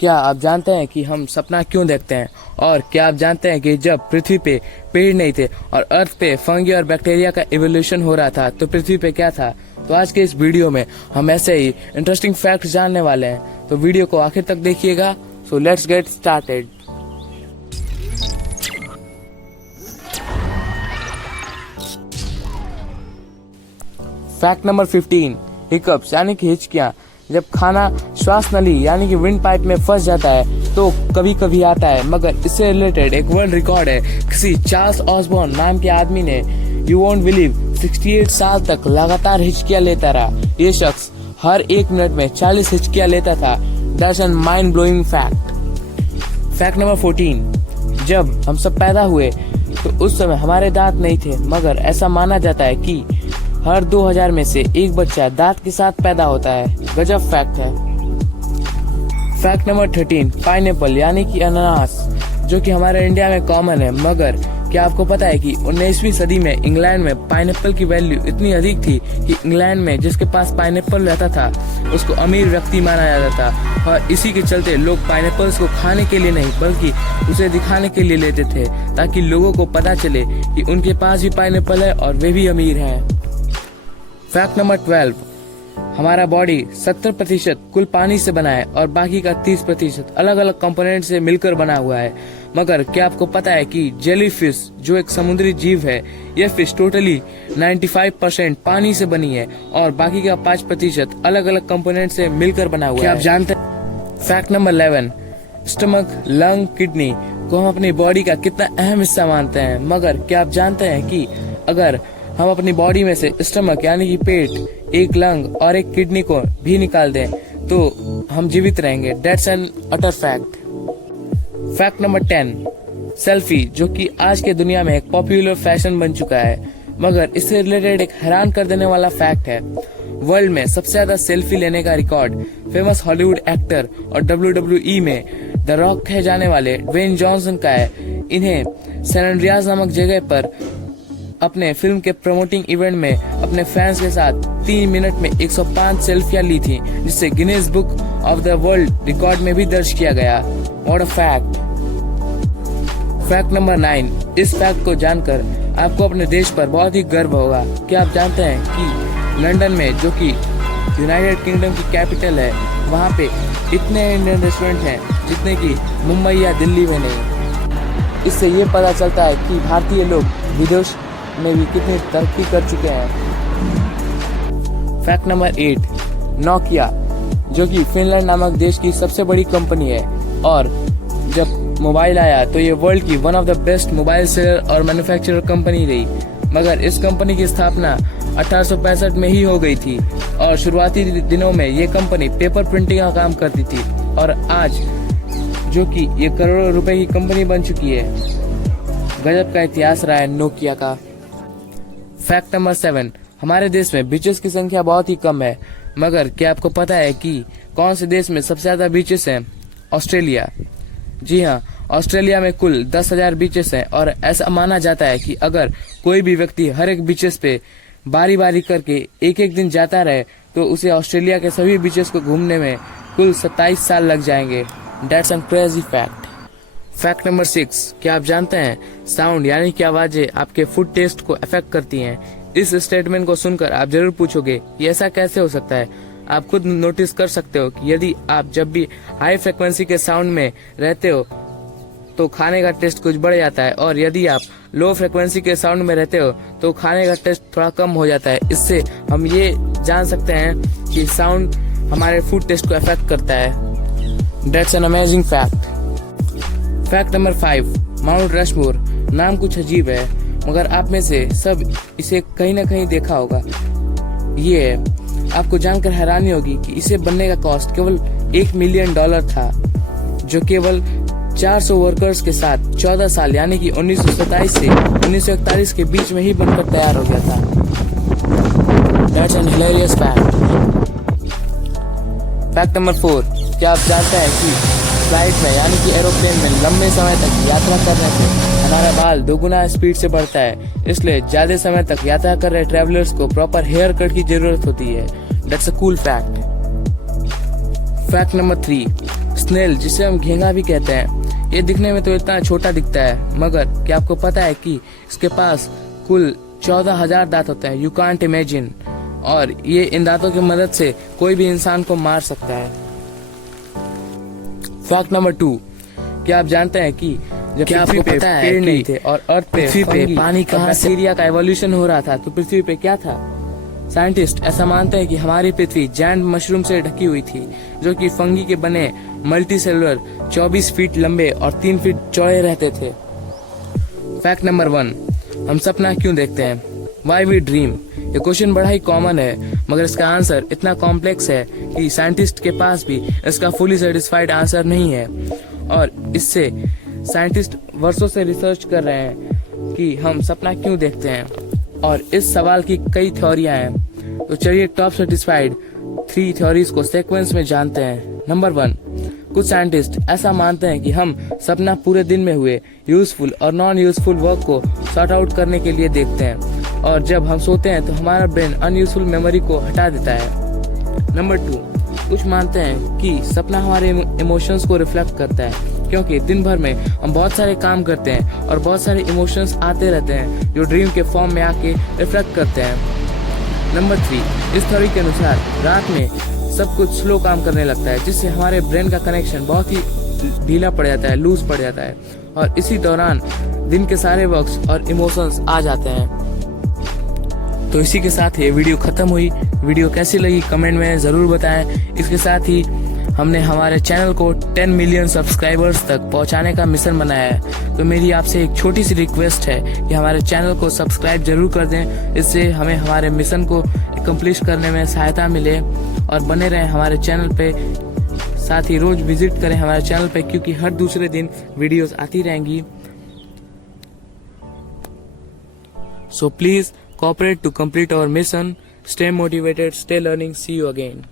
क्या आप जानते हैं कि हम सपना क्यों देखते हैं? और क्या आप जानते हैं कि जब पृथ्वी पे पेड़ नहीं थे और अर्थ पे फंगी और बैक्टीरिया का इवोल्यूशन हो रहा था तो पृथ्वी पे क्या था? तो आज के इस वीडियो में हम ऐसे ही इंटरेस्टिंग फैक्ट जानने वाले हैं, तो वीडियो को आखिर तक देखिएगा। So let's get started. Fact number 15, hiccups यानी कि हिचकियां। जब खाना श्वास नली यानी कि विंड पाइप में फंस जाता है तो कभी कभी आता है, मगर इससे रिलेटेड एक वर्ल्ड रिकॉर्ड है। किसी चार्ल्स ऑसबॉर्न नाम के आदमी ने, यू वोंट बिलीव, 68 साल तक लगातार हिचकियां लेता रहा। ये शख्स हर 1 मिनट में 40 हिचकियां लेता था। That's an mind blowing fact. Fact number 14, जब हम सब पैदा हुए तो उस समय हमारे दांत नहीं थे, मगर ऐसा माना जाता है कि हर 2000 में से एक बच्चा दांत के साथ पैदा होता है। गजब फैक्ट है। फैक्ट नंबर 13, पाइनएप्पल यानी कि अनानास, जो कि हमारे इंडिया में कॉमन है, मगर क्या आपको पता है कि 19वीं सदी में इंग्लैंड में पाइनएप्पल की वैल्यू इतनी अधिक थी कि इंग्लैंड में जिसके पास पाइनएप्पल रहता था उसको अमीर व्यक्ति माना जाता था। और इसी के चलते लोग पाइनएप्पल्स को खाने के लिए नहीं बल्कि उसे दिखाने के लिए लेते थे, ताकि लोगों को पता चले कि उनके पास भी पाइनएप्पल है और वे भी अमीर हैं। फैक्ट नंबर 12, हमारा बॉडी 70% कुल पानी से बना है और बाकी का 30% अलग अलग कंपोनेंट से मिलकर बना हुआ है। मगर क्या आपको पता है कि जेलीफिश, जो एक समुद्री जीव है, यह फिश टोटली 95% पानी से बनी है और बाकी का 5% अलग अलग कंपोनेंट से मिलकर बना हुआ है। क्या आप जानते हैं? Fact number 11, stomach, lung, kidney को हम अपनी बॉडी का कितना अहम हिस्सा मानते हैं, मगर क्या आप जानते हैं कि अगर हम अपनी बॉडी में से स्टमक यानी कि पेट, एक लंग और एक किडनी को भी निकाल दें तो हम जीवित रहेंगे? That's an utter fact. Fact number 10, selfie, जो कि आज के दुनिया में एक पॉपुलर फैशन बन चुका है, मगर इससे रिलेटेड एक हैरान कर देने वाला फैक्ट है। वर्ल्ड में सबसे ज्यादा सेल्फी लेने का रिकॉर्ड फेमस हॉलीवुड एक्टर और WWE में द रॉक कहे जाने वाले ड्वेन जॉनसन का है। इन्हें सैन एंड्रियास नामक जगह पर अपने फिल्म के प्रमोटिंग इवेंट में अपने फैंस के साथ 3 मिनट में 105 सेल्फियां ली थी, जिससे Guinness book of the world record में भी दर्ज किया गया। What a fact. Fact number 9, इस फैक्ट को जानकर आपको अपने देश पर बहुत ही गर्व होगा। क्या आप जानते हैं कि लंदन में, जो कि यूनाइटेड किंगडम की कैपिटल है, वहाँ पे इतने इंडियन रेस्टोरेंट हैं जितने कि मुंबई या दिल्ली में नहीं। इससे ये पता चलता है कि भारतीय लोग विदेश में भी कितनी तरक्की कर चुके हैं। फैक्ट नंबर 8, नोकिया, जो कि फिनलैंड नामक देश की सबसे बड़ी कंपनी है, और जब मोबाइल आया तो ये वर्ल्ड की one of the best mobile seller और मैन्युफैक्चरर कंपनी रही। मगर इस कंपनी की स्थापना 1865 में ही हो गई थी और शुरुआती दिनों में ये कंपनी पेपर प्रिंटिंग का काम करती थी, और आज जो कि ये करोड़ों रुपए की कंपनी बन चुकी है। गजब का इतिहास रहा है नोकिया का। फैक्ट नंबर 7, हमारे देश में बीचेस की संख्या बहुत ही कम है, मगर क्या आपको पता है कि कौन से देश में सबसे ज्यादा बीचेस हैं? ऑस्ट्रेलिया। जी हाँ, ऑस्ट्रेलिया में कुल 10,000 बीचेस हैं और ऐसा माना जाता है कि अगर कोई भी व्यक्ति हर एक बीचेस पे बारी बारी करके एक एक दिन जाता रहे तो उसे ऑस्ट्रेलिया के सभी बीचेस को घूमने में कुल 27 साल लग जाएंगे। That's an crazy fact. Fact number 6, क्या आप जानते हैं साउंड यानी कि आवाजें आपके फूड टेस्ट को अफेक्ट करती हैं? इस स्टेटमेंट को सुनकर आप जरूर पूछोगे कि ऐसा कैसे हो सकता है। आप खुद नोटिस कर सकते हो कि यदि आप जब भी हाई फ्रिक्वेंसी के साउंड में रहते हो तो खाने का टेस्ट कुछ बढ़ जाता है, और यदि आप लो फ्रिक्वेंसी के साउंड में रहते हो तो खाने का टेस्ट थोड़ा कम हो जाता है। इससे हम ये जान सकते हैं कि साउंड हमारे फूड टेस्ट को अफेक्ट करता है। That's an amazing fact. Fact number 5, mount Rushmore. नाम कुछ अजीब है, मगर आप में से सब इसे कहीं ना कहीं देखा होगा। ये आपको जानकर हैरानी होगी कि इसे बनने का कॉस्ट केवल $1 मिलियन था, जो केवल 400 वर्कर्स के साथ 14 साल यानी कि 1927 से 1941 के बीच में ही बनकर तैयार हो गया था। That's an hilarious fact. Fact number 4, क्या आप जानते हैं कि फ्लाइट में यानी कि एरोप्लेन में लंबे समय तक यात्रा करने से हमारा बाल 2 गुना स्पीड से बढ़ता है, इसलिए ज्यादा समय तक यात्रा कर रहे ट्रैवलर्स को प्रॉपर हेयर कट की जरूरत होती है। That's a cool fact. Fact number 3, snail, जिसे हम घेंगा भी कहते हैं, ये दिखने में तो इतना छोटा दिखता है, मगर क्या आपको पता है कि इसके पास कुल 14,000 दांत होते हैं। You can't imagine. और ये इन दांतों की मदद से कोई भी इंसान को मार सकता है। फैक्ट नंबर 2, क्या आप जानते हैं कि जब पृथ्वी पे पेड़ नहीं थे और अर्थ पे पानी का बैक्टीरिया का एवोल्यूशन हो रहा था, तो पृथ्वी पे क्या था? साइंटिस्ट ऐसा मानते हैं कि हमारी पृथ्वी जैंट मशरूम से ढकी हुई थी, जो कि फंगी के बने मल्टी सेलुलर 24 फीट लंबे और 3 फीट चौड़े रहते थे। फैक्ट नंबर 1, हम सपना क्यों देखते हैं? Why we dream. ये क्वेश्चन बड़ा ही कॉमन है, मगर इसका आंसर इतना कॉम्प्लेक्स है कि साइंटिस्ट के पास भी इसका फुली सेटिस्फाइड आंसर नहीं है। और इससे साइंटिस्ट वर्षों से रिसर्च कर रहे हैं कि हम सपना क्यों देखते हैं, और इस सवाल की कई थ्योरियां हैं। तो चलिए टॉप सेटिस्फाइड 3 थ्योरीज को सीक्वेंस में जानते हैं। नंबर 1, कुछ साइंटिस्ट ऐसा मानते हैं कि हम सपना पूरे दिन में हुए यूजफुल और नॉन यूजफुल वर्क को सॉर्ट आउट करने के लिए देखते हैं, और जब हम सोते हैं तो हमारा ब्रेन अनयूजफुल मेमोरी को हटा देता है। नंबर 2, कुछ मानते हैं कि सपना हमारे इमोशंस को रिफ्लेक्ट करता है, क्योंकि दिन भर में हम बहुत सारे काम करते हैं और बहुत सारे इमोशंस आते रहते हैं जो ड्रीम के फॉर्म में आके रिफ्लेक्ट करते हैं। नंबर 3, इस थ्योरी के अनुसार रात में सब कुछ स्लो काम करने लगता है, जिससे हमारे ब्रेन का कनेक्शन बहुत ही ढीला पड़ जाता है, लूज पड़ जाता है, और इसी दौरान दिन के सारे वर्क्स और इमोशंस आ जाते हैं। तो इसी के साथ ये वीडियो खत्म हुई। वीडियो कैसी लगी कमेंट में ज़रूर बताएं। इसके साथ ही हमने हमारे चैनल को 10 मिलियन सब्सक्राइबर्स तक पहुंचाने का मिशन बनाया है। तो मेरी आपसे एक छोटी सी रिक्वेस्ट है कि हमारे चैनल को सब्सक्राइब जरूर कर दें, इससे हमें हमारे मिशन को अकम्प्लिश करने में सहायता मिले, और बने रहें हमारे चैनल पे। साथ ही रोज विजिट करें हमारे चैनल पे, क्योंकि हर दूसरे दिन वीडियोस आती रहेंगी। So please cooperate to complete our mission. Stay motivated, stay learning. See you again.